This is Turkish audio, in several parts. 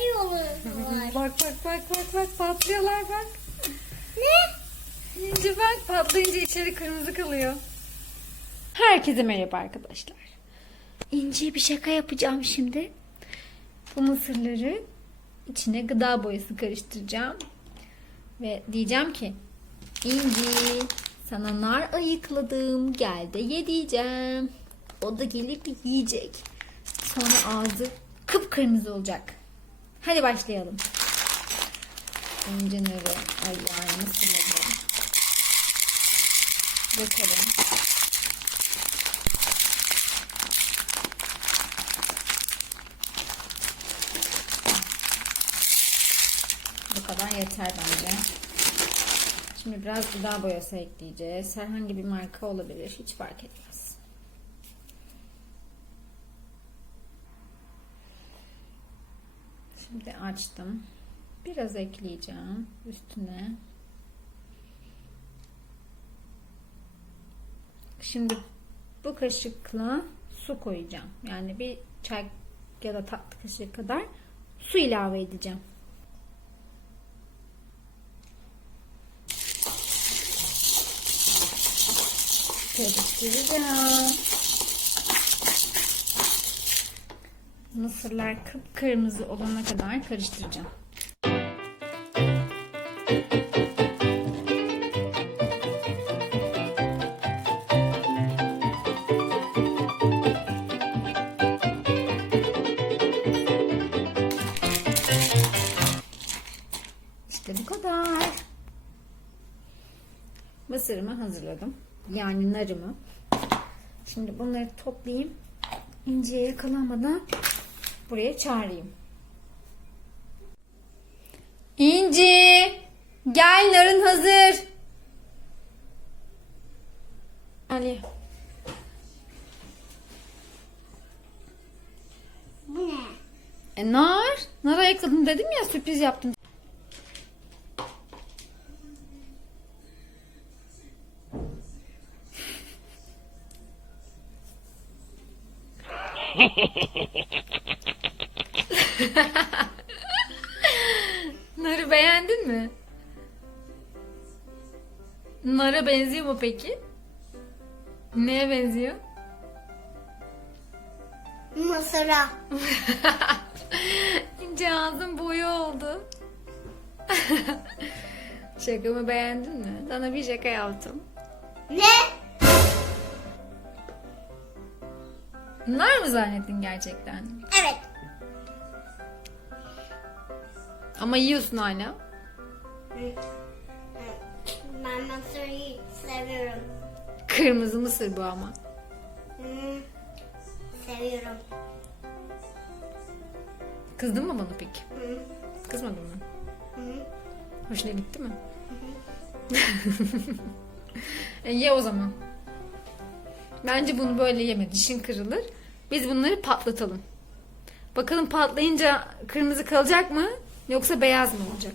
sarıyorlar. Bak bak bak bak bak patlıyorlar bak. ne? İnci bak patlayınca içeri kırmızı kalıyor. Herkese merhaba arkadaşlar. İnci'ye bir şaka yapacağım şimdi. Bu mısırları içine gıda boyası karıştıracağım. Ve diyeceğim ki İnci sana nar ayıkladım gel de ye diyeceğim. O da gelip yiyecek. Sonra ağzı kıpkırmızı olacak. Hadi başlayalım. İnci narı ayağını mısırları dökelim. Bu kadar yeter bence. Şimdi biraz gıda boyası ekleyeceğiz. Herhangi bir marka olabilir. Hiç fark etmez. Şimdi açtım. Biraz ekleyeceğim üstüne. Şimdi bu kaşıkla su koyacağım. Yani bir çay ya da tatlı kaşığı kadar su ilave edeceğim. Karıştıracağım. Mısırlar kıpkırmızı olana kadar karıştıracağım. İşte bu kadar. Mısırımı hazırladım. Yani narımı. Şimdi bunları toplayayım. İnciye yakalanmadan buraya çağırayım. İnci! Gel narın hazır. Ali. Bu ne? E nar. Nar ayıkladım dedim ya sürpriz yaptım. Narı beğendin mi? Nara benziyor mu peki? Neye benziyor? Mısıra. Ağzın boyu oldu. Şakamı beğendin mi? Sana bir şaka yaptım. Ne? Nar mı zannettin gerçekten? Evet. Ama yiyorsun hala. Ben mısırı seviyorum. Kırmızı mısır bu ama. Hı. Seviyorum. Kızdın mı bana peki? Hı. Kızmadın mı? Hı. Hoşuna gitti mi? e, ye o zaman. Bence bunu böyle yeme. Dişin kırılır. Biz bunları patlatalım. Bakalım patlayınca kırmızı kalacak mı? Yoksa beyaz mı olacak?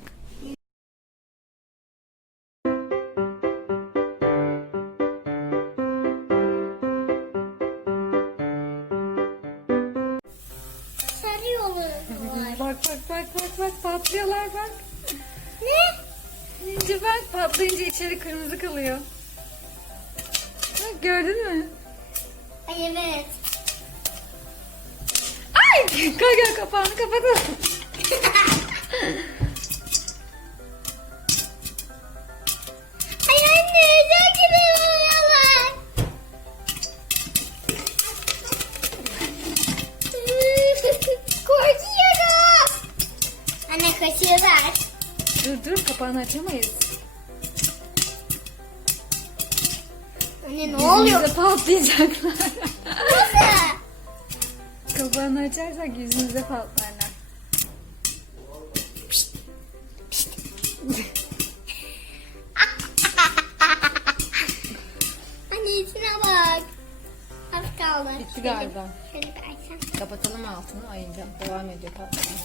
Sarıyorlar. Bak bak bak bak bak patlıyorlar bak. ne? Bak patlayınca içeri kırmızı kalıyor. Gördün mü? Ay evet. Ay! Koy kapağını kapatalım. Ay anne çok güzel oluyorlar. Korkuyorum. Anne ver. Dur dur kapağını açamayız. Anne ne oluyor? Yüzümüze patlayacaklar. Nasıl? kapağını açarsak yüzümüze patlarlar. Anne içine bak. Az kaldı. Bitti galiba. Şöyle bir açsam. Kapatalım altını ayınca. Devam ediyor patlama.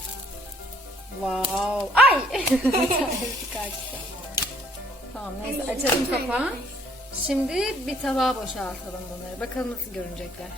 Wow. Ay! Kaçtı. Tamam neyse açalım kapağı. Şimdi bir tabağa boşaltalım bunları. Bakalım nasıl görünecekler.